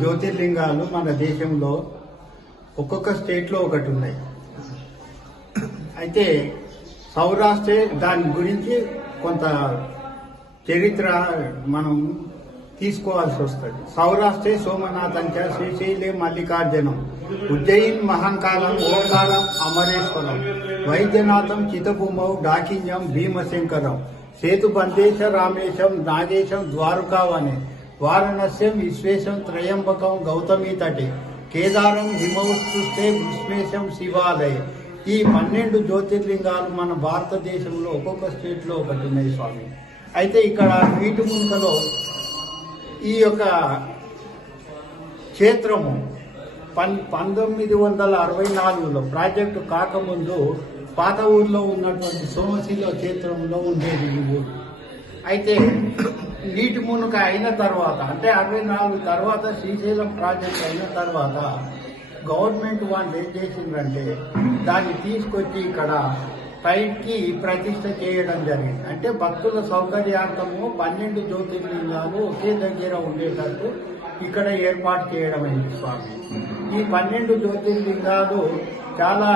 జ్యోతిర్లింగాలు మన దేశంలో ఒక్కొక్క స్టేట్లో ఒకటి ఉన్నాయి. అయితే సౌరాష్ట్ర దాని గురించి కొంత చరిత్ర మనం తీసుకోవాల్సి వస్తుంది. సౌరాష్ట్రే సోమనాథంచ శ్రీశైలే మల్లికార్జునం ఉజ్జయిన్ మహంకాలం ఓంకారం అమరేశ్వరం వైద్యనాథం చితభూమౌ డాకిన్యం భీమశంకరం సేతుబందేశ రామేశం నాగేశం ద్వారకావనే వారణస్యం విశ్వేశం త్రయంబకం గౌతమీ తటే కేదారం హిమౌత్సృష్టే విశ్వేశం శివాలయ. ఈ 12 జ్యోతిర్లింగాలు మన భారతదేశంలో ఒక్కొక్క స్టేట్లో ఒకటి ఉన్నాయి స్వామి. అయితే ఇక్కడ వీటి ముందులో ఈ యొక్క క్షేత్రము 1964లో ప్రాజెక్టు కాకముందు పాత ఊర్లో ఉన్నటువంటి సోమశిల క్షేత్రంలో ఉండేది ఈ ఊరు. అయితే నీటి మునుక అయిన తర్వాత అంటే 64 తర్వాత శ్రీశైలం ప్రాజెక్ట్ అయిన తర్వాత గవర్నమెంట్ వాళ్ళు ఏం చేసిందంటే దాన్ని తీసుకొచ్చి ఇక్కడ పైకి ప్రతిష్ట చేయడం జరిగింది. అంటే భక్తుల సౌకర్యార్థము 12 జ్యోతిర్లింగాలు ఒకే దగ్గర ఉండేటట్టు ఇక్కడ ఏర్పాటు చేయడం అయింది స్వామి. ఈ 12 జ్యోతిర్లింగాలు చాలా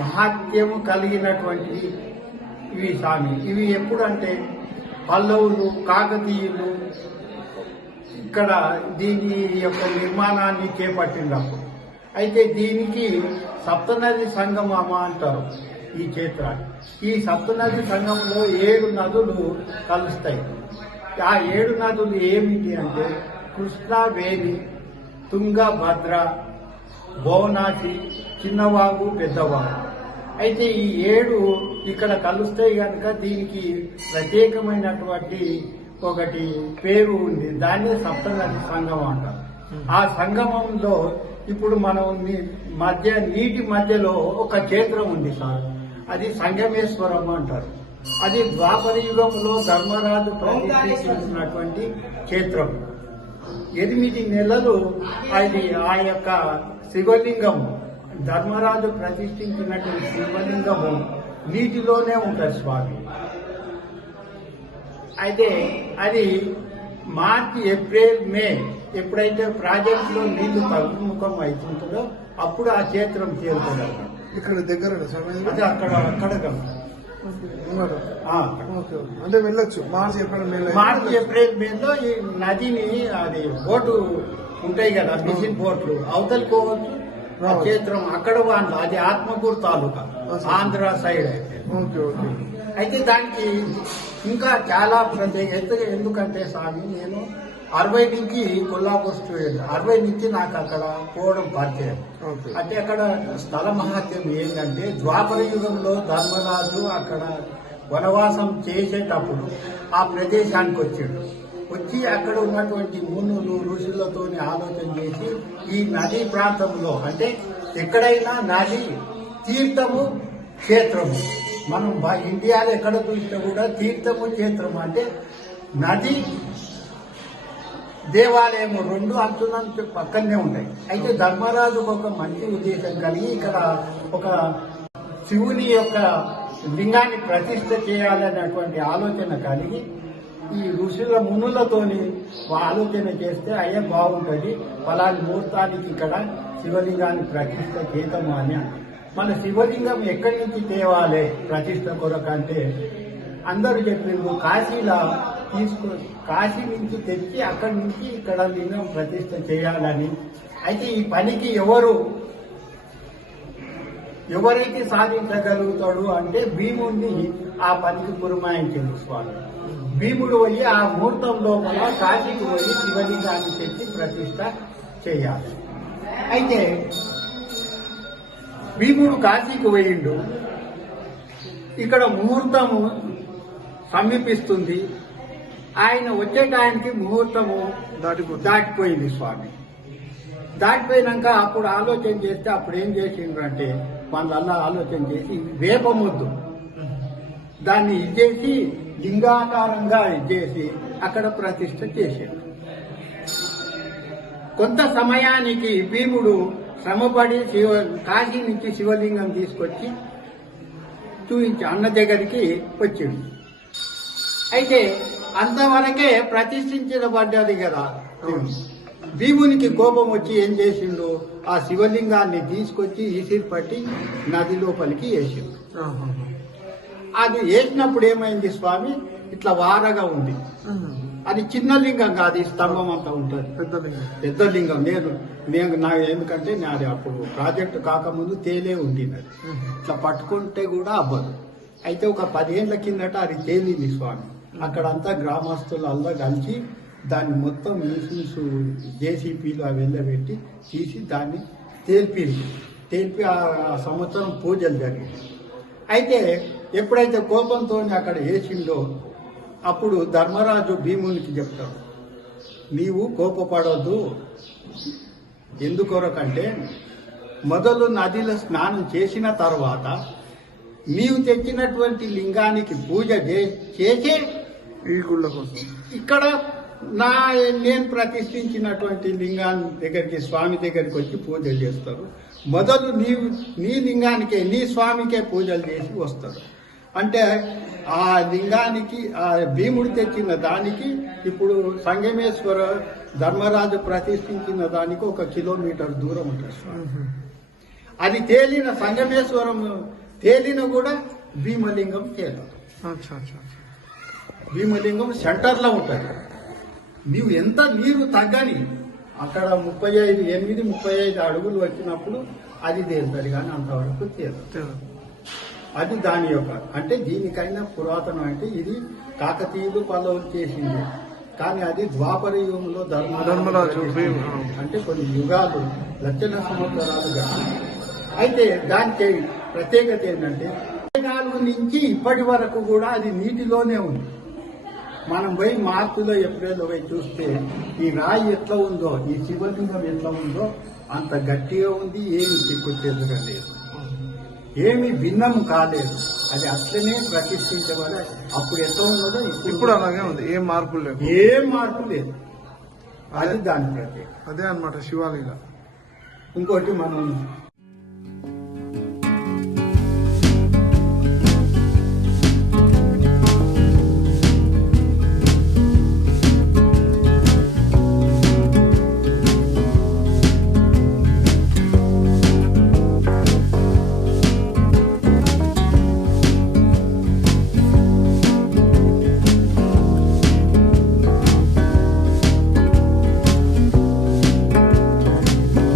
మహాత్యము కలిగినటువంటివి ఇవి స్వామి. ఇవి ఎప్పుడంటే పల్లవులు కాకతీయులు ఇక్కడ దీని యొక్క నిర్మాణాన్ని చేపట్టినప్పుడు. అయితే దీనికి సప్తనది సంగమం అంటారు ఈ క్షేత్రాన్ని. ఈ సప్తనది సంగమంలో 7 నదులు కలుస్తాయి. ఆ 7 నదులు ఏమిటి అంటే కృష్ణా, వేణి, తుంగ, భద్ర, భువనాసి, చిన్నవాగు, పెద్దవాగు. అయితే ఈ 7 ఇక్కడ కలుస్తాయి కనుక దీనికి ప్రత్యేకమైనటువంటి ఒకటి పేరు ఉంది. దాన్నే సప్తనది సంగమం అంటారు. ఆ సంగమంలో ఇప్పుడు మనం నీటి మధ్యలో ఒక క్షేత్రం ఉంది సార్. అది సంగమేశ్వరం అంటారు. అది ద్వాపర యుగంలో ధర్మరాజు ప్రతిష్ఠించినటువంటి క్షేత్రం. 8 నెలలు అది ఆ యొక్క శివలింగము ధర్మరాజు ప్రతిష్ఠించినటువంటి శివలింగము నీటిలోనే ఉంటుంది స్వామి. అయితే అది మార్చి, ఏప్రిల్, మే ఎప్పుడైతే ప్రాజెక్టులో నీళ్లు తగ్గుముఖం అవుతుంటుందో అప్పుడు ఆ క్షేత్రం తేలుతుంది. ఇక్కడ దగ్గర అదే అక్కడ అంటే వెళ్ళొచ్చు. మార్చి, ఏప్రిల్, మేలో ఈ నదిని అది బోటు ఉంటాయి కదా, మిషన్ బోట్లు అవతలి పోవచ్చు. ఆ క్షేత్రం అక్కడ వాళ్ళు అది ఆత్మకూరు తాలూకా ఆంధ్ర సైడ్ అయితే. అయితే దానికి ఇంకా చాలా ప్రత్యేకత. ఎందుకంటే స్వామి నేను 60 నుంచి కొల్లాపూర్ స్టూడెంట్, 60 నుంచి నాకు అక్కడ పోవడం పరిచయం. అంటే అక్కడ స్థల మహాత్యం ఏంటంటే ద్వాపర యుగంలో ధర్మరాజు అక్కడ వనవాసం చేసేటప్పుడు ఆ ప్రదేశానికి వచ్చి అక్కడ ఉన్నటువంటి మునులు ఋషులతో ఆలోచన చేసి ఈ నదీ ప్రాంతంలో అంటే ఎక్కడైనా నది తీర్థము క్షేత్రము మనం ఇండియాలో ఎక్కడ చూసినా కూడా తీర్థము క్షేత్రము అంటే నది దేవాలయం 2 అంచులంచు పక్కనే ఉంటాయి. అయితే ధర్మరాజుకు ఒక మంచి ఉద్దేశం కలిగి ఇక్కడ ఒక శివుని యొక్క లింగాన్ని ప్రతిష్ఠ చేయాలన్నటువంటి ఆలోచన కలిగి ఈ ఋషుల మునులతోని ఆలోచన చేస్తే అయ్యే బాగుంటుంది, ఫలాని ముహూర్తానికి ఇక్కడ శివలింగాన్ని ప్రతిష్ఠ చేతము అని. మన శివలింగం ఎక్కడి నుంచి తేవాలి ప్రతిష్ఠ కొరకంటే అందరూ చెప్పిండ్రు కాశీలో కాశీ నుంచి తెచ్చి అక్కడి నుంచి ఇక్కడ లింగం ప్రతిష్ఠ చేయాలని. అయితే ఈ పనికి ఎవరైతే సాధించగలుగుతాడు అంటే భీముడిని ఆ పనికి పురమాయించింది స్వామి. భీముడు పోయి ఆ ముహూర్తం లోపల కాశీకి పోయి శివలింగాన్ని తెచ్చి ప్రతిష్ఠ చేయాలి. అయితే భీముడు కాశీకి పోయిండు. ఇక్కడ ముహూర్తము సమీపిస్తుంది. ఆయన వచ్చేటానికి ముహూర్తము దాటిపోయింది స్వామి. దాటిపోయినాక అప్పుడు ఆలోచన చేస్తే అప్పుడు ఏం చేసిండ్రు అంటే వాళ్ళల్లా ఆలోచన చేసి వేపమొద్దు దాన్ని ఇచ్చేసి లింగాకారంగా ఇచ్చేసి అక్కడ ప్రతిష్ఠ చేశాడు. కొంత సమయానికి భీముడు శ్రమపడి కాశీ నుంచి శివలింగం తీసుకొచ్చి చూపించి అన్న దగ్గరికి వచ్చిండు. అయితే అంతవరకే ప్రతిష్ఠించబడ్డది కదా. భీమునికి కోపం వచ్చి ఏం చేసిండు, ఆ శివలింగాన్ని తీసుకొచ్చి ఈసిరి పట్టి నది లోపలికి వేసిండు. అది వేసినప్పుడు ఏమైంది, స్వామి ఇట్లా వారగా ఉంది. అది చిన్న లింగం కాదు, ఈ స్తంభం అంతా ఉంటుంది, పెద్ద లింగం. నేను నాకు ఎందుకంటే నాది అప్పుడు ప్రాజెక్టు కాకముందు తేలే ఉంది, ఇట్లా పట్టుకుంటే కూడా అవ్వదు. అయితే ఒక 10 ఏళ్ల కిందట అది తేలింది స్వామి. అక్కడంతా గ్రామస్తులల్లా కలిసి దాన్ని మొత్తం మిషన్స్ జేసీపీలు అవి వెళ్ళబెట్టి తీసి దాన్ని తేల్పి ఆ సంవత్సరం పూజలు జరిగింది. అయితే ఎప్పుడైతే కోపంతో అక్కడ వేసిండో అప్పుడు ధర్మరాజు భీమునికి చెప్తాడు, నీవు కోపపడద్దు. ఎందుకొరకంటే మొదలు నదిలో స్నానం చేసిన తర్వాత నీవు తెచ్చినటువంటి లింగానికి పూజ చేసే ఇక్కడ నేను ప్రతిష్ఠించినటువంటి లింగాన్ని దగ్గరికి, స్వామి దగ్గరికి వచ్చి పూజలు చేస్తారు. మొదలు నీ లింగానికే, నీ స్వామికే పూజలు చేసి వస్తారు. అంటే ఆ లింగానికి, ఆ భీముడు తెచ్చిన దానికి ఇప్పుడు సంగమేశ్వర ధర్మరాజు ప్రతిష్ఠించిన దానికి 1 కిలోమీటర్ దూరం ఉంటుంది. అది తేలిన సంగమేశ్వరం తేలిన కూడా భీమలింగం తేలదు. భీమలింగం సెంటర్లో ఉంటుంది. నీవు ఎంత నీరు తగ్గని అక్కడ 35 అడుగులు వచ్చినప్పుడు అది తేలుతుంది, కానీ అంతవరకు తేలదు. అది దాని యొక్క, అంటే దీనికైనా పురాతనం. అంటే ఇది కాకతీయులు పల్లవులు చేసింది, కానీ అది ద్వాపర యుగంలో ధర్మరాజు అంటే కొన్ని యుగాలు, లక్షల సంవత్సరాలుగా. అయితే దానికి ప్రత్యేకత ఏంటంటే 4 నుంచి ఇప్పటి వరకు కూడా అది నీటిలోనే ఉంది. మనం పోయి మార్చిలో ఏప్రిల్లో పోయి చూస్తే ఈ రాయి ఎట్లా ఉందో, ఈ శివలింగం ఎట్లా ఉందో అంత గట్టిగా ఉంది. ఏమి చిక్కుచేదుగా లేదు, ఏమి భిన్నము కాలేదు. అది అట్లనే ప్రతిష్ఠించబడి అప్పుడు ఎట్లా ఉన్నదో ఇప్పుడు అలాగే ఉంది. ఏం మార్పు లేదు. అది దాని ప్రత్యేకత. అదే అన్నమాట శివాలయం. ఇంకోటి మనం